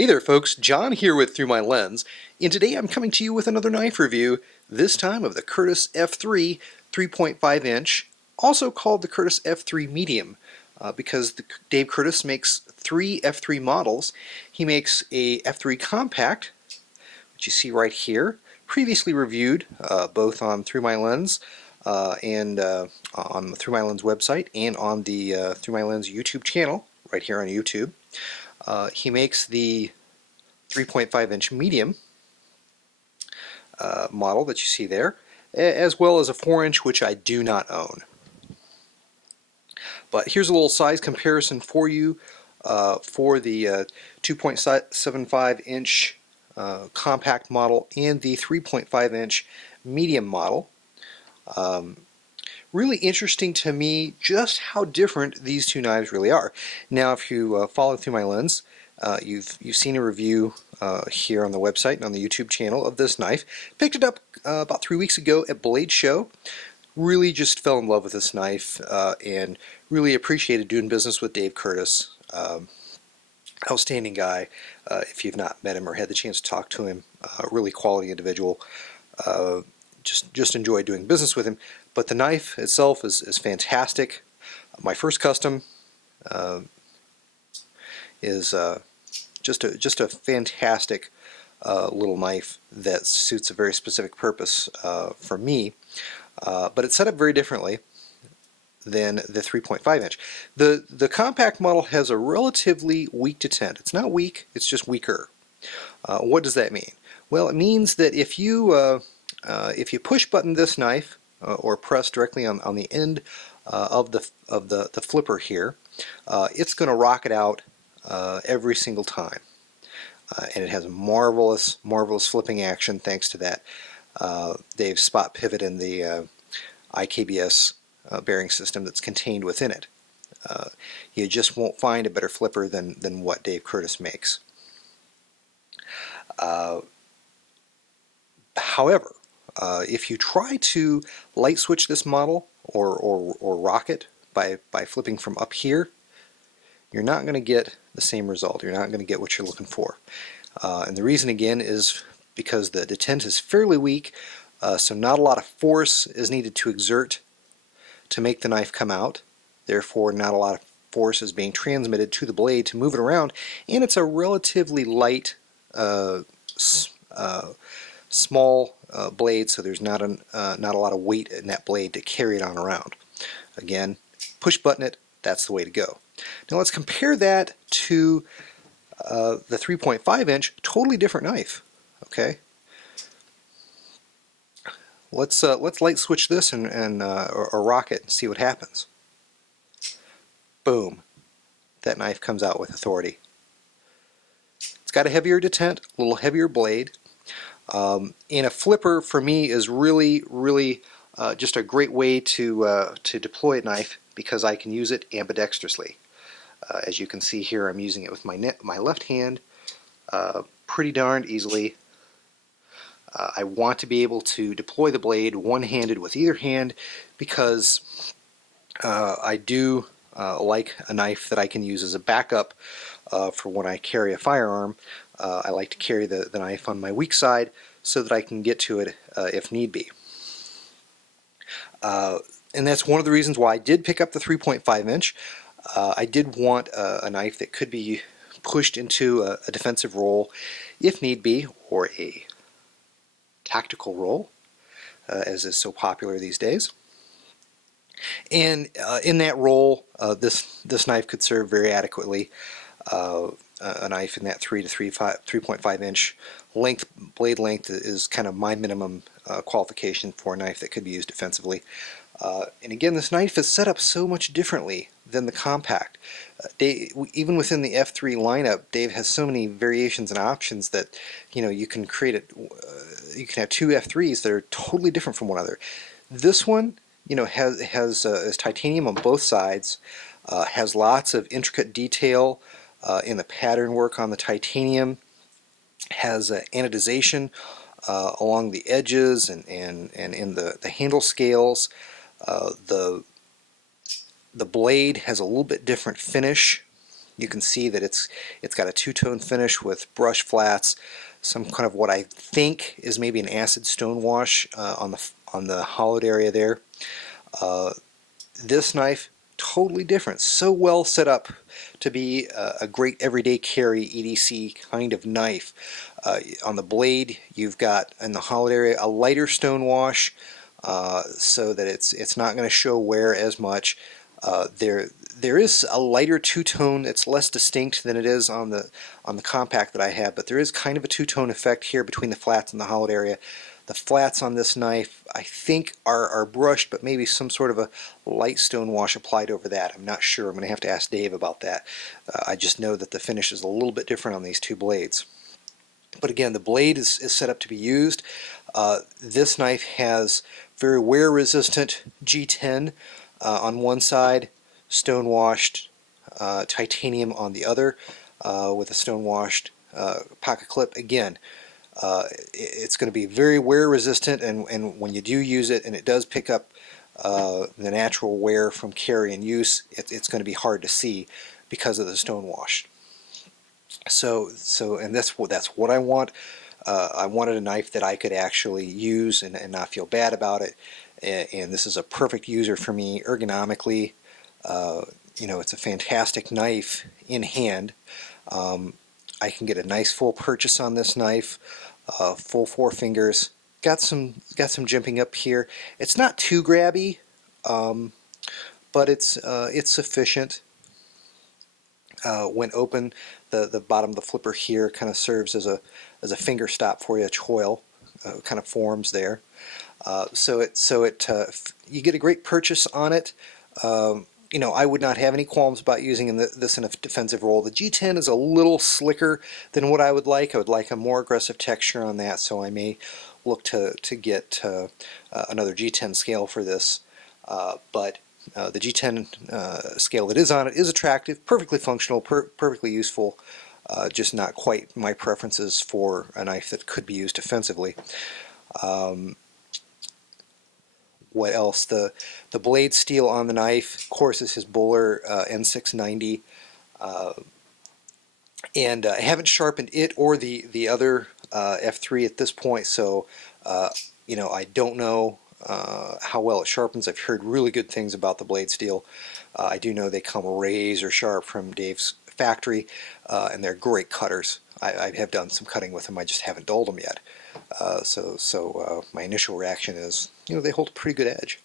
Hey there folks, John here with Through My Lens, and today I'm coming to you with another knife review, this time of the Curtis F3 3.5 inch, also called the Curtis F3 Medium, because Dave Curtis makes three F3 models. He makes a F3 Compact, which you see right here, previously reviewed both on Through My Lens and on the Through My Lens website and on the Through My Lens YouTube channel, right here on YouTube. He makes the 3.5 inch medium model that you see there, as well as a 4 inch, which I do not own. But here's a little size comparison for you for the 2.75 inch compact model and the 3.5 inch medium model. Really interesting to me just how different these two knives really are. Now, if you follow Through My Lens, you've seen a review here on the website and on the YouTube channel of this knife. Picked it up about 3 weeks ago at Blade Show. Really just fell in love with this knife and really appreciated doing business with Dave Curtis. Outstanding guy. If you've not met him or had the chance to talk to him, really quality individual. Just enjoy doing business with him. But the knife itself is fantastic. My first custom is just a fantastic little knife that suits a very specific purpose for me. But it's set up very differently than the 3.5 inch. The compact model has a relatively weak detent. It's not weak, it's just weaker. What does that mean? Well, it means that if you push button this knife or press directly on the end of the flipper here, it's going to rock it out every single time, and it has marvelous flipping action thanks to that Dave's spot pivot and the IKBS bearing system that's contained within it. You just won't find a better flipper than what Dave Curtis makes. However, if you try to light switch this model or rock it by flipping from up here, you're not going to get the same result. You're not going to get what you're looking for. And the reason again is because the detent is fairly weak, so not a lot of force is needed to exert to make the knife come out. Therefore, not a lot of force is being transmitted to the blade to move it around, and it's a relatively light, small blade, so there's not a lot of weight in that blade to carry it on around. Again, push button it, that's the way to go. Now let's compare that to the 3.5 inch, totally different knife. Okay, let's light switch this or rock it and see what happens. Boom, that knife comes out with authority. It's got a heavier detent, a little heavier blade. And a flipper for me is really just a great way to deploy a knife because I can use it ambidextrously. As you can see here, I'm using it with my left hand pretty darned easily. I want to be able to deploy the blade one-handed with either hand because I do like a knife that I can use as a backup for when I carry a firearm. I like to carry the knife on my weak side so that I can get to it if need be. And that's one of the reasons why I did pick up the 3.5 inch. I did want a knife that could be pushed into a defensive role if need be, or a tactical role, as is so popular these days. And in that role, this knife could serve very adequately. A knife in that 3.5 inch length, blade length, is kind of my minimum qualification for a knife that could be used defensively. And again, this knife is set up so much differently than the compact. Even within the F3 lineup, Dave has so many variations and options that you can create it. You can have two F3s that are totally different from one another. This one, has titanium on both sides, has lots of intricate detail in the pattern work on the titanium, has anodization along the edges and in the handle scales. The blade has a little bit different finish You can see that it's got a two-tone finish with brush flats, some kind of what I think is maybe an acid stone wash on the hollowed area there. This knife, totally different. So well set up to be a great everyday carry EDC kind of knife. On the blade, you've got in the hollowed area a lighter stone wash, so that it's not going to show wear as much. There is a lighter two-tone that's less distinct than it is on the compact that I have, but there is kind of a two-tone effect here between the flats and the hollowed area. The flats on this knife, I think, are brushed, but maybe some sort of a light stone wash applied over that. I'm not sure. I'm going to have to ask Dave about that. I just know that the finish is a little bit different on these two blades. But again, the blade is set up to be used. This knife has very wear-resistant G10 on one side, stone-washed titanium on the other, with a stone-washed pocket clip. Again, it's going to be very wear-resistant, and when you do use it, and it does pick up the natural wear from carry and use, it's going to be hard to see because of the stone-washed. And that's what I want. I wanted a knife that I could actually use and not feel bad about it. And this is a perfect user for me ergonomically. It's a fantastic knife in hand. I can get a nice full purchase on this knife, full 4 fingers. Got some jimping up here. It's not too grabby, but it's sufficient. When open, the bottom of the flipper here kind of serves as a finger stop for you, a choil kind of forms there. You get a great purchase on it. I would not have any qualms about using this in a defensive role. The G10 is a little slicker than what I would like. I would like a more aggressive texture on that, so I may look to get another G10 scale for this. But the G10 scale that is on it is attractive, perfectly functional, perfectly useful, just not quite my preferences for a knife that could be used defensively. What else? The blade steel on the knife, of course, is his Bowler N690, and I haven't sharpened it or the other F3 at this point, so I don't know how well it sharpens. I've heard really good things about the blade steel. I do know they come razor sharp from Dave's factory, and they're great cutters. I have done some cutting with them. I just haven't dulled them yet. So my initial reaction is, they hold a pretty good edge.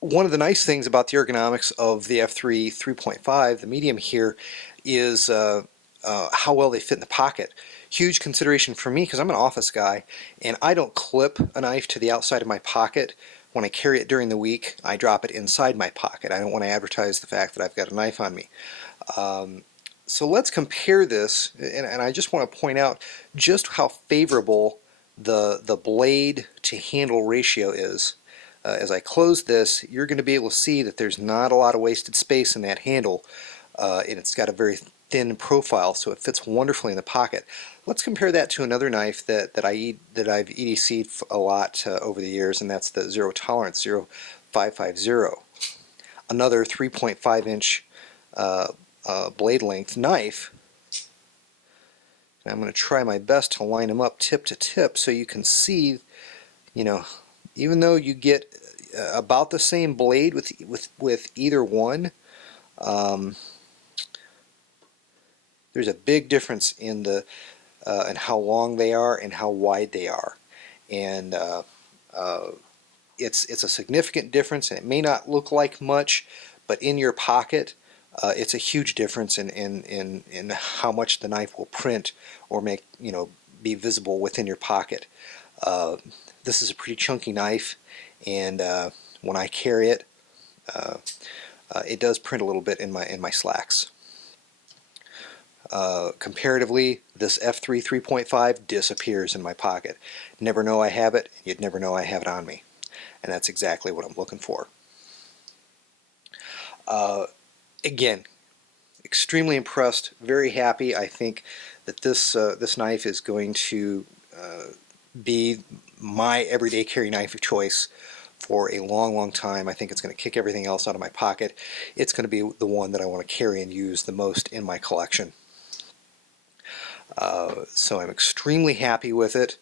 One of the nice things about the ergonomics of the F3 3.5, the medium here, is how well they fit in the pocket. Huge consideration for me because I'm an office guy, and I don't clip a knife to the outside of my pocket. When I carry it during the week, I drop it inside my pocket. I don't want to advertise the fact that I've got a knife on me. So let's compare this, and I just want to point out just how favorable the blade to handle ratio is. As I close this, you're going to be able to see that there's not a lot of wasted space in that handle, and it's got a very thin profile, so it fits wonderfully in the pocket. Let's compare that to another knife that I've EDC'd a lot over the years, and that's the Zero Tolerance 0550. Another 3.5 inch blade length knife. And I'm going to try my best to line them up tip to tip so you can see, even though you get about the same blade with either one, there's a big difference in how long they are and how wide they are, and it's a significant difference, and it may not look like much, but in your pocket, it's a huge difference in how much the knife will print or make be visible within your pocket. This is a pretty chunky knife, and when I carry it, it does print a little bit in my slacks. Comparatively, this F3 3.5 disappears in my pocket. Never know I have it, you'd never know I have it on me. And that's exactly what I'm looking for. Again, extremely impressed, very happy. I think that this knife is going to be my everyday carry knife of choice for a long, long time. I think it's going to kick everything else out of my pocket. It's going to be the one that I want to carry and use the most in my collection. So I'm extremely happy with it.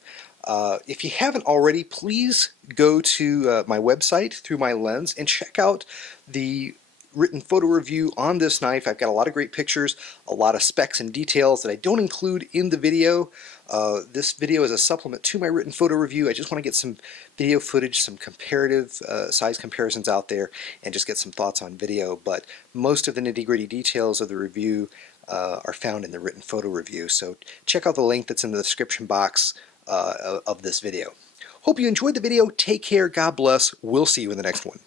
If you haven't already, please go to my website through my lens and check out the written photo review on this knife. I've got a lot of great pictures, a lot of specs and details that I don't include in the video. This video is a supplement to my written photo review. I just want to get some video footage, some comparative size comparisons out there, and just get some thoughts on video. But most of the nitty-gritty details of the review are found in the written photo review. So check out the link that's in the description box of this video. Hope you enjoyed the video. Take care. God bless. We'll see you in the next one.